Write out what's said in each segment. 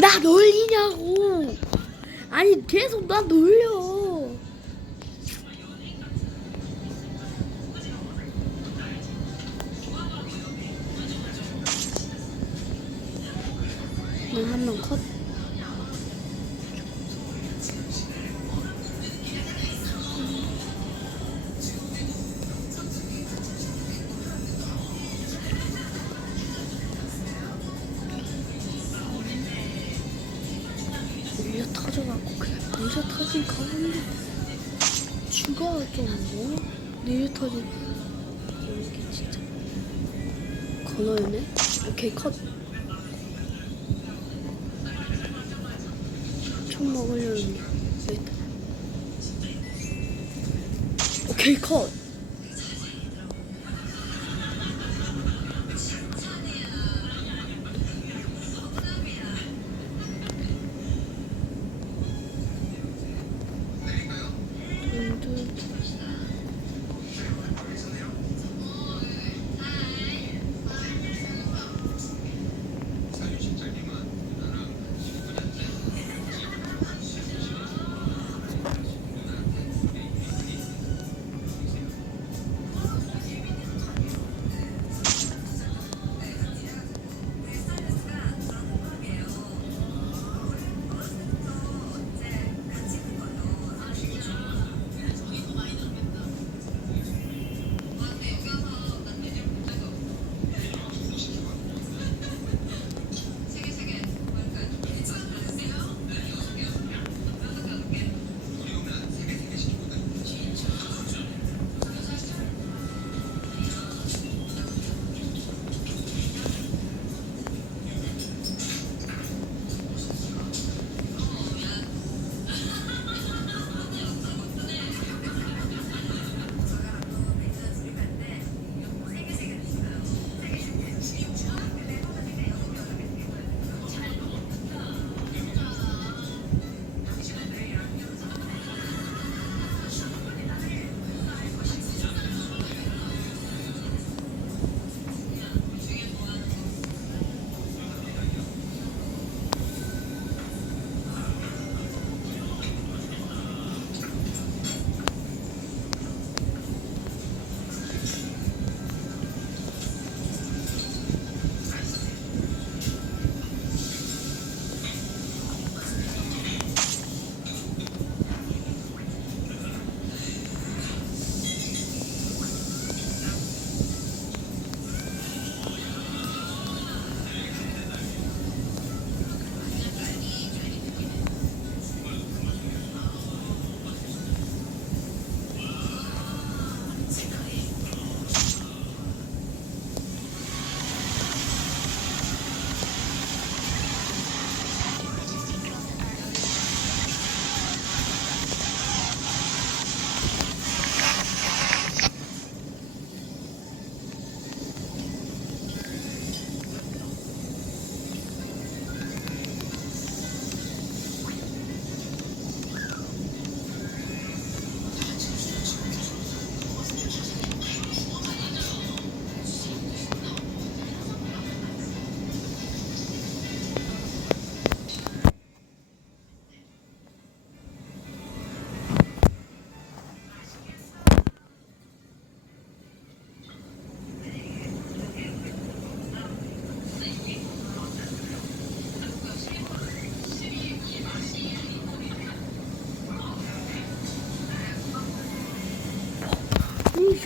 나 놀리냐고. 아니 계속 나 놀려. 한 명 컷. 밀려 터져갖고 그냥 밀려 터진 가운데 죽어 좀 뭐? 밀려 터진 이게 진짜 건어였네? 오케이 컷. 총 먹으려는 여기다. 오케이 컷.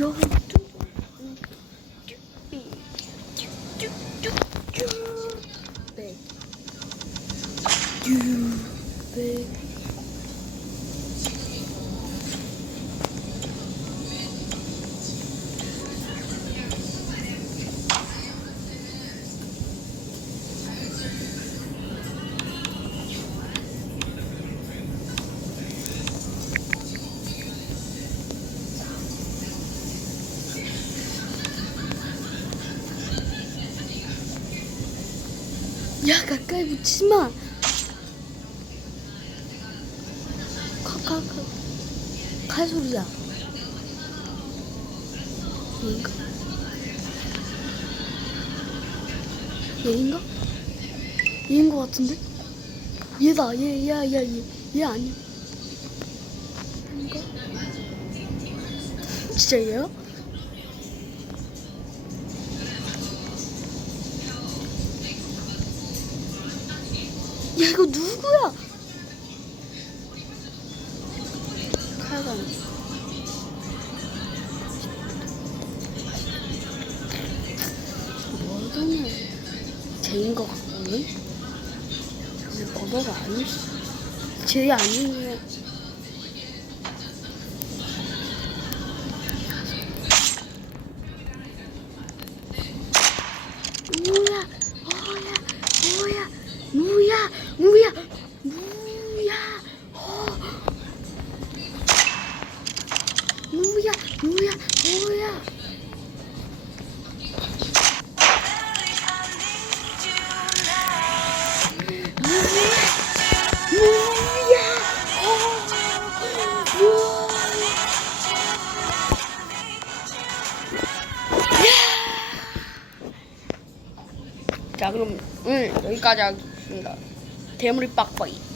여기 야 가까이 붙이지마. 칼 소리야. 얘인가? 얘인가? 얘인 것 같은데? 얘다. 얘 아니야. 아닌가? 진짜 얘야? 야, 이거 누구야? 칼간. 뭐더냐? 쟤인 것 같거든? 근데 버버가 아니지. 쟤 아니면. 뭐야? 뭐야? 뭐야? 자, 그럼 오늘 여기까지 하겠습니다. 대머리 빡빡이.